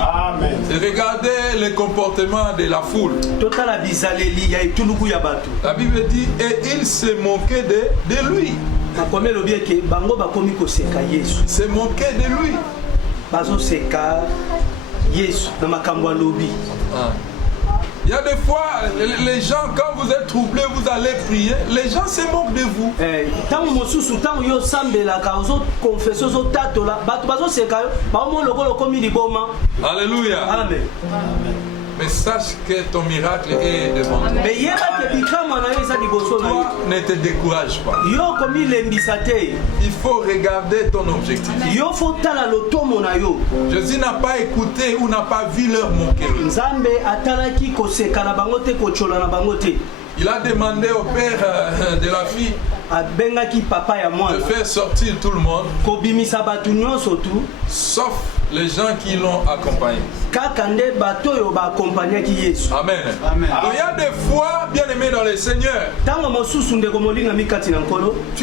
Amen. Et regardez le comportement de la foule. La Bible dit, et il se moquait de lui. Il se moquait de lui. Il y a des fois, les gens, quand vous êtes troublés, vous allez prier, les gens se moquent de vous. Alléluia. Amen. Mais sache que ton miracle est devant toi. Toi, ne te décourage pas. Il faut regarder ton objectif. Jésus n'a pas écouté ou n'a pas vu leur moquerie. Il a demandé au père de la fille de faire sortir tout le monde, sauf les gens qui l'ont accompagné. Amen. Amen. Donc il y a des fois, bien aimé dans le Seigneur, tu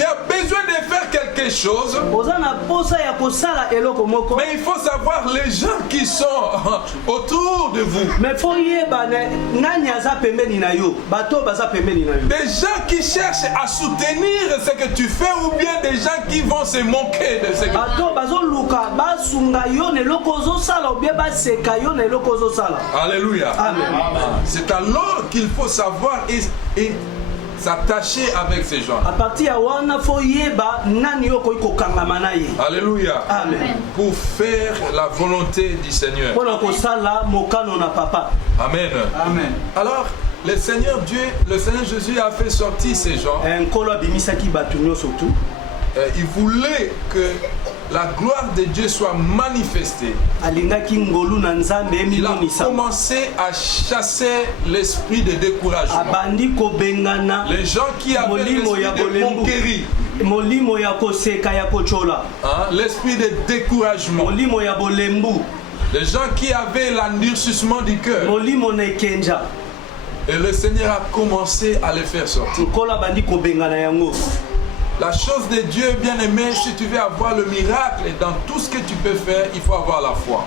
as besoin de faire quelque chose, mais il faut savoir les gens qui sont autour de vous. Des gens qui cherchent à soutenir ce que tu fais ou bien des gens qui vont se moquer de ce que tu fais. Alléluia. Amen. C'est alors qu'il faut savoir et s'attacher avec ces gens. Alléluia. Amen. Pour faire la volonté du Seigneur. Amen. Amen. Alors, le Seigneur Jésus a fait sortir ces gens. Il voulait que la gloire de Dieu soit manifestée. Il a commencé à chasser l'esprit de découragement. Les gens qui avaient l'esprit de moquerie. L'esprit de découragement. Les gens qui avaient l'endurcissement du cœur. Et le Seigneur a commencé à les faire sortir. La chose de Dieu, bien aimé, si tu veux avoir le miracle et dans tout ce que tu peux faire, il faut avoir la foi.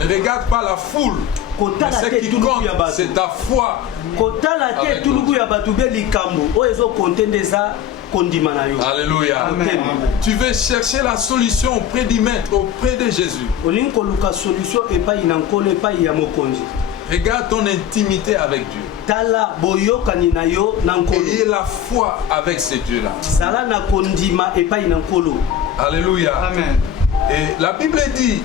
Ne regarde pas la foule. Mais ce qui compte, c'est ta foi. Alléluia. Amen. Tu veux chercher la solution auprès du Maître, auprès de Jésus. Regarde ton intimité avec Dieu. Ayez la foi avec ce Dieu-là. Alléluia. Amen. Et la Bible dit,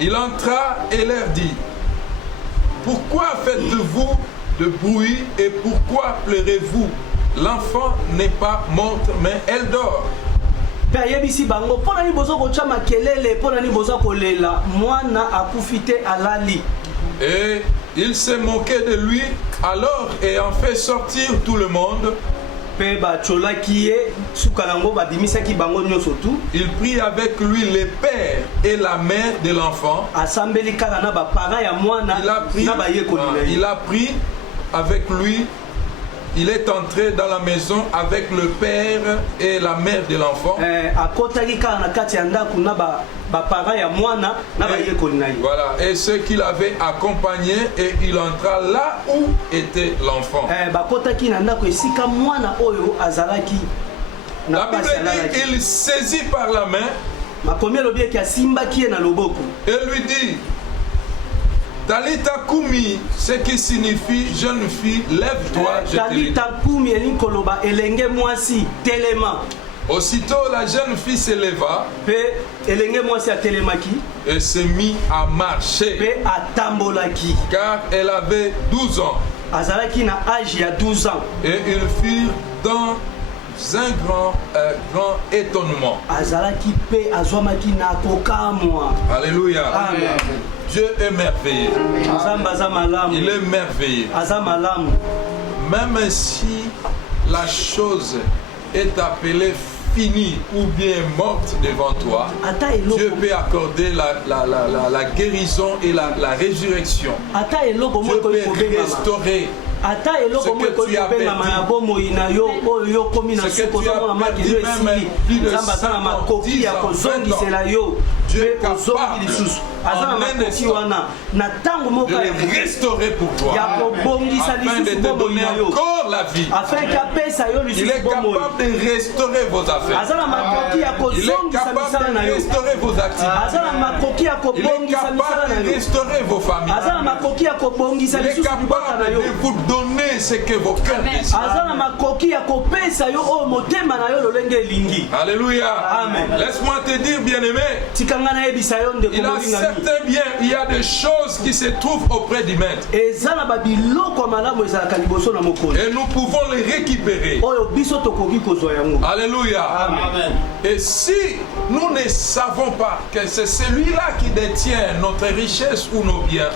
il entra et leur dit, pourquoi faites-vous de bruit et pourquoi pleurez-vous? L'enfant n'est pas morte, mais elle dort. Et il s'est moqué de lui, alors ayant fait sortir tout le monde, il prit avec lui le père et la mère de l'enfant. Il a pris avec lui. Il est entré dans la maison avec le père et la mère de l'enfant. Voilà. Et ceux qui l'avaient accompagné, et il entra là où était l'enfant. La Bible dit, il saisit par la main et lui dit, Talita Kumi, ce qui signifie jeune fille, lève-toi, je te dis. Aussitôt la jeune fille se leva et se mit à marcher, car elle avait 12 ans. Et ils furent dans un grand étonnement. Alléluia. Amen. Dieu est merveilleux. Il est merveilleux. Même si la chose est appelée finie ou bien morte devant toi, Dieu peut accorder la guérison et la résurrection. Dieu peut restaurer ata eloko mo ko benga mayabo moina yo oyo komi na suko zo na makelo esili nzamba za na makoki ya kozongisela yo Dieu kozongi lisusu azana makoki wana na tango mo ka restaurer pour toi ya kobongisa afin de te donner encore la vie. afin qu'apesa yo lisusu il est capable de restaurer vos affaires. azana makoki ya kozongisa misala na yo restaurer vos activités. azana makoki ya kobongisa misala na yo restaurer vos familles. azana makoki ya kobongisa lisusu capable de vous donner ce que vos cœurs désirent. azana makoki ya kopesa yo o motema na yo lolenge elingi. Alléluia. Amen. Laisse-moi te dire, bien-aimé, il a certains biens, il y a des choses qui se trouvent auprès du maître et nous pouvons les récupérer. Alléluia. Amen. Et si nous ne savons pas que c'est celui-là qui détient notre richesse ou nos biens,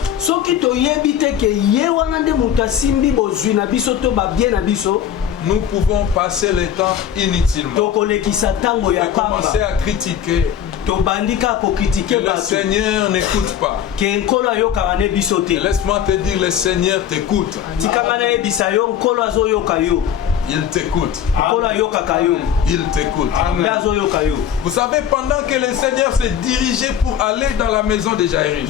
nous pouvons passer le temps inutilement et commencer à critiquer. Que le Seigneur n'écoute pas. Laisse-moi te dire, le Seigneur t'écoute. Il t'écoute. Il t'écoute. Vous savez, pendant que le Seigneur s'est dirigé pour aller dans la maison de Jaïrus,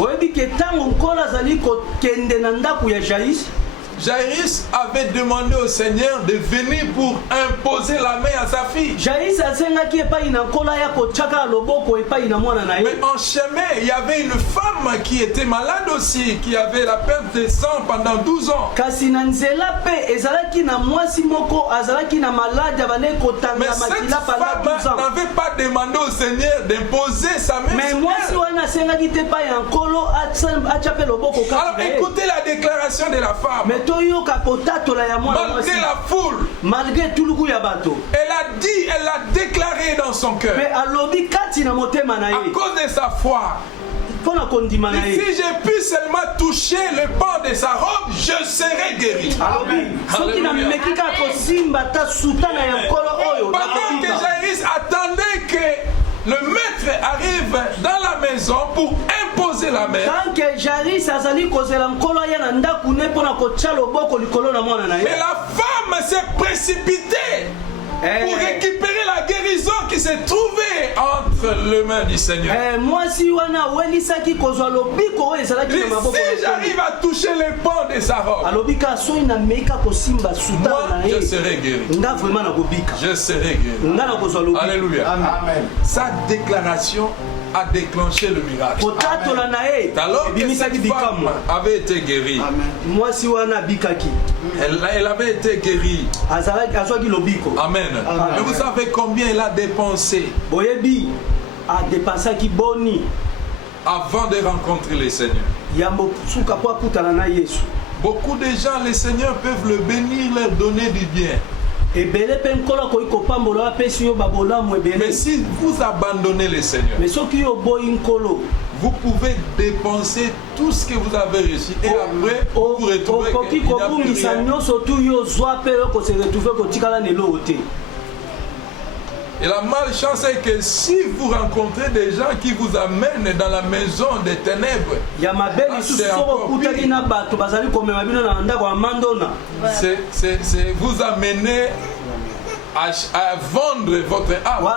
Jaïrus avait demandé au Seigneur de venir pour imposer la main à sa fille. Mais en chemin, il y avait une femme qui était malade aussi, qui avait la perte de sang pendant 12 ans. Mais cette femme n'avait pas demandé au Seigneur d'imposer sa main sur elle. Alors écoutez la déclaration de la femme. Malgré la foule, elle a déclaré dans son cœur, à cause de sa foi, et si je puis seulement toucher le pan de sa robe, je serai guéri. Pendant que Jaïrus attendait que le maître arrive dans la maison pour imposer la main, mais la femme s'est précipitée pour récupérer la guérison qui s'est trouvée entre les mains du Seigneur. Si j'arrive à toucher les pans de sa robe, moi je serai guéri. Je serai guéri. Alléluia. Amen. Sa déclaration a déclenché le miracle. Alors que cette femme avait été guérie, elle avait été guérie. Amen. Et vous savez combien elle a dépensé avant de rencontrer le Seigneur? Beaucoup de gens, les seigneurs peuvent le bénir, leur donner du bien. Mais si vous abandonnez le Seigneur, vous pouvez dépenser tout ce que vous avez reçu et après vous retrouvez qu'il n'y a plus rien. Et la malchance est que si vous rencontrez des gens qui vous amènent dans la maison des ténèbres, c'est vous amener à vendre votre âme.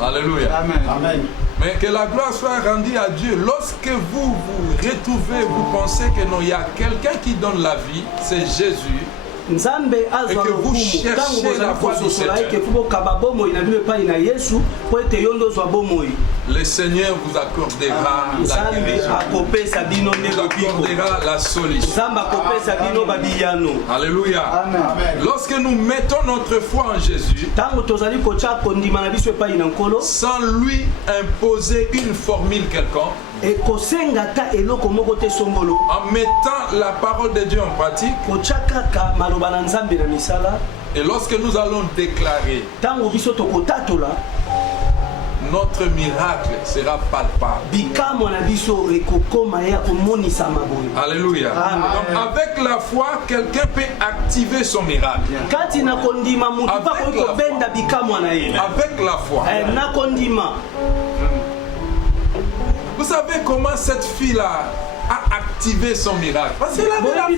Alléluia. Amen. Mais que la gloire soit rendue à Dieu. Lorsque vous vous retrouvez, vous pensez que non, il y a quelqu'un qui donne la vie, c'est Jésus. Et que vous cherchez la voie du Seigneur. Le Seigneur vous accordera la guérison. Vous accordera la solution. Alléluia. Amen. Lorsque nous mettons notre foi en Jésus, sans lui imposer une formule quelconque, en mettant la parole de Dieu en pratique, et lorsque nous allons déclarer, notre miracle sera palpable. Alléluia. Donc avec la foi, quelqu'un peut activer son miracle. Avec la foi. Vous savez comment cette fille-là a activé son miracle. Parce qu'elle avait la foi.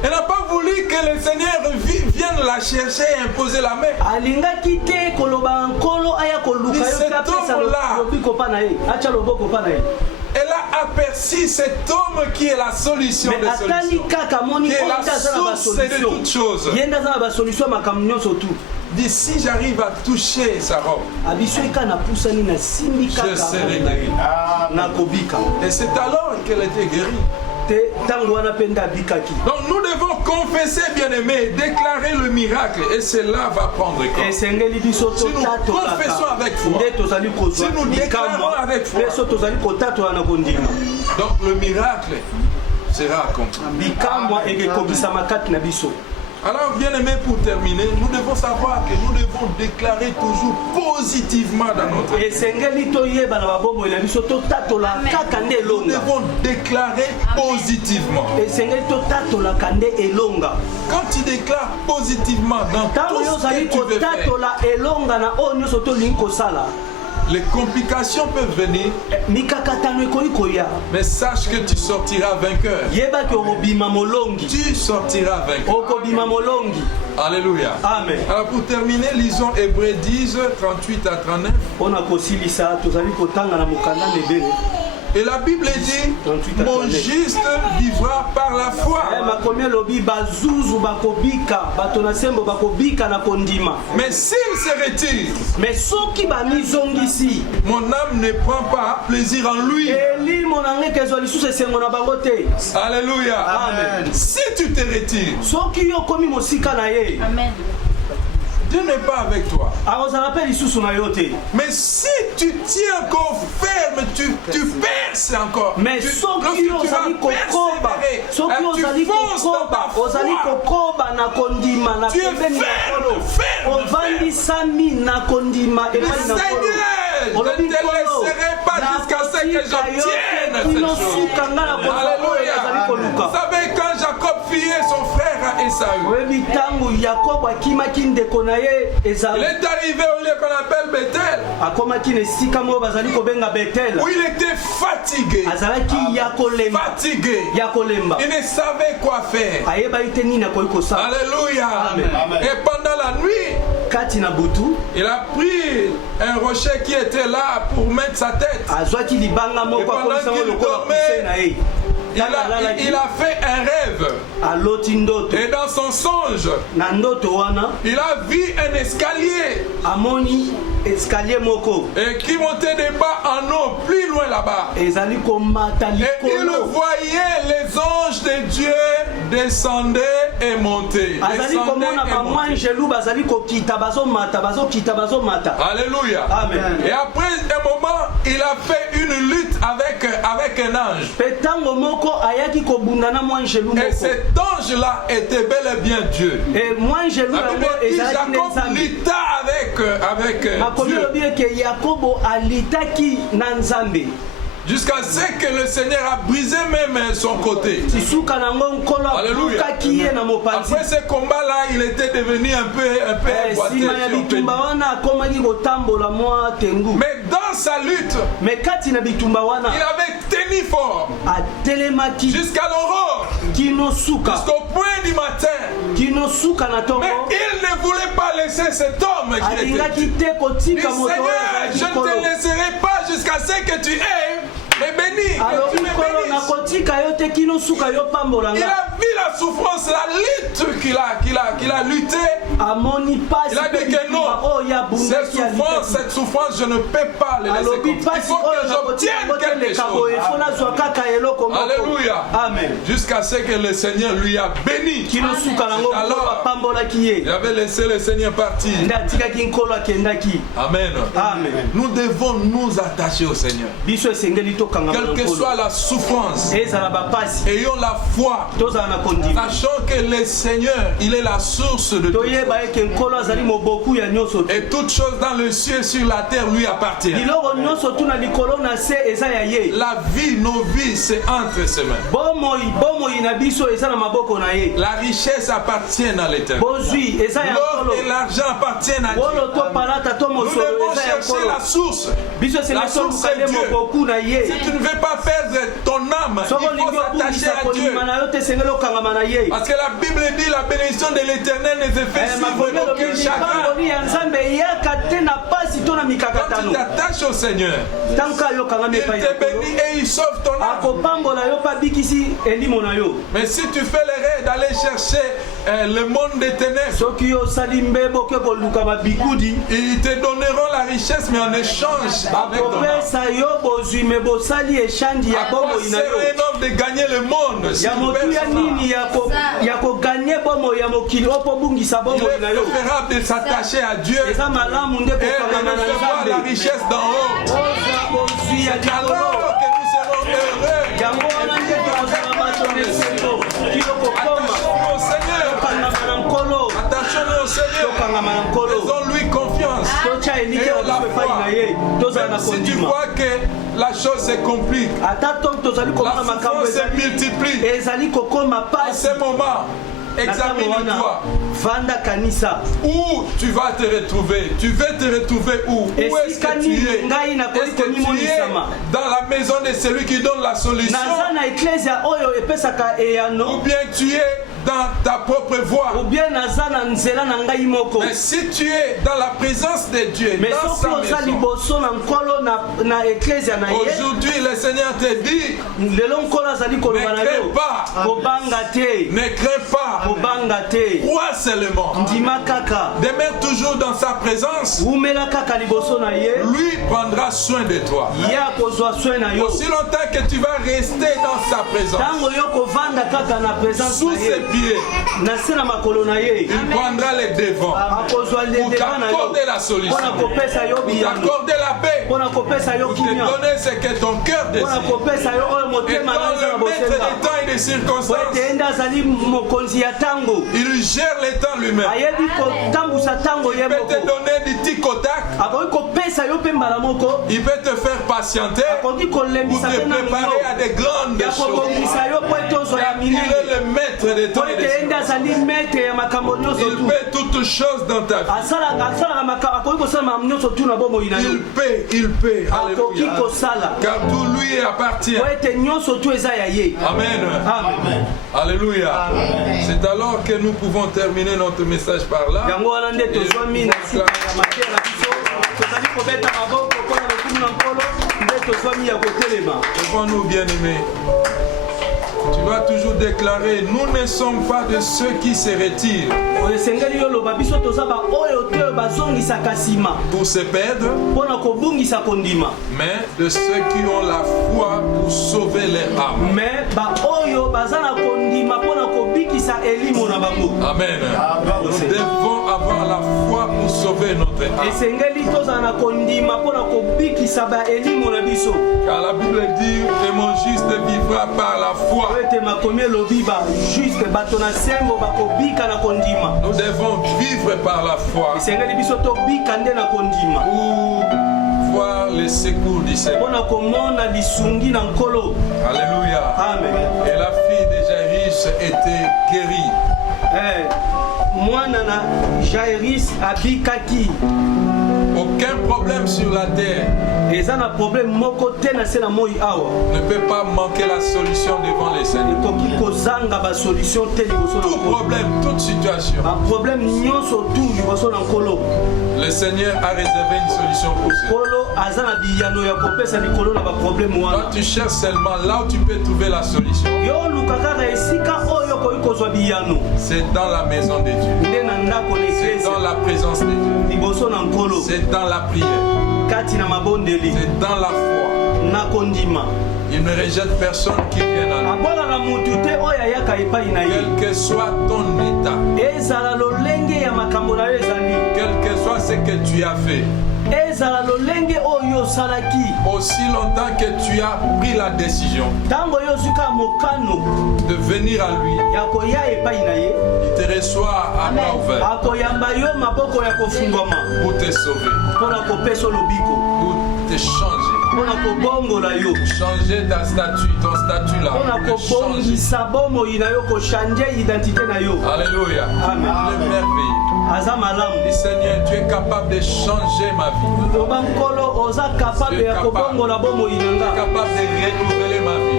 Elle n'a pas voulu que le Seigneur vienne la chercher et imposer la main. Elle a aperçu cet homme qui est la solution des solutions, qui est la source de toutes choses. Dit, si j'arrive à toucher sa robe, je serai guéri. Et c'est alors qu'elle était guérie. Donc nous devons confesser, bien-aimés, déclarer le miracle et cela va prendre corps. Si nous confessons avec foi, si nous déclarons avec foi, donc le miracle sera accompli. Alors, bien-aimés, pour terminer, nous devons savoir que nous devons déclarer toujours positivement dans notre vie. Nous devons déclarer positivement. Quand tu déclares positivement dans tout ce que tu veux faire, les complications peuvent venir, mais sache que tu sortiras vainqueur. Tu sortiras vainqueur. Alléluia. Amen. Alors pour terminer, lisons Hébreux 10, 38 à 39. Et la Bible dit, mon juste vivra par la foi. Mais s'il se retire, mon âme ne prend pas plaisir en lui. Alléluia. Amen. Si tu te retires, Amen. Dieu n'est pas avec toi. Mais si tu tiens encore ferme, tu perces encore. Mais tu vas persévérer, tu fonces dans ta foi. Tu es ferme. Le Seigneur, je ne te laisserai pas jusqu'à ce que j'obtienne cette chose. Alléluia. Vous savez, quand Jacob fuyait son frère Esaü, il est arrivé au lieu qu'on appelle Bethel, où il était fatigué. Fatigué. Il ne savait quoi faire. Alléluia. Amen. Et pendant la nuit, il a pris un rocher qui était là pour mettre sa tête. Et pendant qu'il dormait, il a fait un rêve. Et dans son songe, il a vu un escalier. Et qui montait des bas en eau, plus loin là-bas. Et il voyait les anges de Dieu descendre et monter. Alléluia. Amen. Et après un moment, il a fait une lutte avec un ange. Et cet ange-là était bel et bien Dieu. Et Jacob lutta avec Dieu. Jusqu'à ce que le Seigneur a brisé même son côté. Alléluia. Après ce combat-là, il était devenu un peu boiteux. Mais dans sa lutte, il avait tenu fort jusqu'à l'aurore, jusqu'au point du matin. Mais il ne voulait pas laisser cet homme qui était tué. Seigneur, je ne te laisserai pas jusqu'à ce que tu aies mais béni, que tu me bénisses. Il a vu la souffrance, la lutte qu'il a lutté. Il a dit que non, cette souffrance, je ne peux pas le laisser comme ça. Il faut que j'obtienne quelque chose. Alléluia. Amen. Jusqu'à ce que le Seigneur lui a béni. Alors, il avait laissé le Seigneur partir. Amen. Amen. Nous devons nous attacher au Seigneur. Quelle que soit la souffrance, ayons la foi, sachant que le Seigneur, il est la source de tout. Et toutes choses dans le ciel et sur la terre lui appartiennent. La vie, nos vies, c'est entre ses mains. La richesse appartient à l'Éternel. L'or et l'argent appartiennent à Dieu. Nous devons chercher la source. La source c'est Dieu. Si tu ne veux pas perdre ton âme, il faut s'attacher à Dieu. Parce que la Bible dit la bénédiction de l'Éternel ne se fait suivre d'aucun chagrin. Quand tu t'attaches au Seigneur, il te bénit et il sauve ton âme. Mais si tu fais l'erreur d'aller chercher le monde des ténèbres, ils te donneront la richesse, mais en échange avec ton âme. À quoi sert un homme de gagner le monde si tu perds son âme? Il est préférable de s'attacher à Dieu et de recevoir la richesse d'en haut. C'est alors que nous serons heureux. Attachons-nous au Seigneur. Attachons-nous au Seigneur. Faisons-lui confiance. Et la foi. Même si tu vois que la chose se complique, la souffrance se multiplie, en ce moment, examine-toi. Où tu vas te retrouver? Tu veux te retrouver où? Où est-ce que tu es? Est-ce que tu es dans la maison de celui qui donne la solution? Ou bien tu es dans ta propre voie? Mais si tu es dans la présence de Dieu, dans sa maison, aujourd'hui le Seigneur te dit, ne crains pas, ne crains pas, crois seulement, demeure toujours dans sa présence, lui prendra soin de toi. Aussi longtemps que tu vas rester dans sa présence, sous ses pieds, il prendra les devants pour t'accorder la solution, pour t'accorder la paix, pour te donner ce que ton cœur désire. Et quand le maître des temps et des circonstances, il gère les temps lui-même. Il peut te donner du tic au tac. Il peut te faire patienter ou te préparer à des grandes choses. Il est le maître des temps et des circonstances. Il fait toutes choses dans ta vie. Il paie. Alléluia. Car tout lui appartient. Amen. Alléluia. C'est alors que nous pouvons terminer notre message par là. Devant-nous, bien-aimés, tu vas toujours déclarer, nous ne sommes pas de ceux qui se retirent pour se perdre, mais de ceux qui ont la foi pour sauver leur âme. Amen. Nous devons avoir la foi pour sauver notre âme. Car la Bible dit que mon juste vivra par la foi. Nous devons vivre par la foi pour voir les secours du Seigneur. Alléluia. Amen. Et la fille de Jairus était guérie. Aucun problème sur la terre ne peut pas manquer la solution devant les Seigneurs. Tout problème, toute situation, le Seigneur a réservé une solution pour ça. Quand tu cherches seulement là où tu peux trouver la solution, c'est dans la maison de Dieu, c'est dans la présence de Dieu, c'est dans la prière, c'est dans la foi. Il ne rejette personne qui vient à lui. Quel que soit ton état, quel que soit ce que tu as fait, aussi longtemps que tu as pris la décision de venir à lui, il te reçoit à bras ouverts pour te sauver, pour te changer. changer ta statue, ton statut là. Alléluia. Amen. Il est merveilleux. Dis Seigneur, tu es capable de changer ma vie. Tu es capable de renouveler ma vie.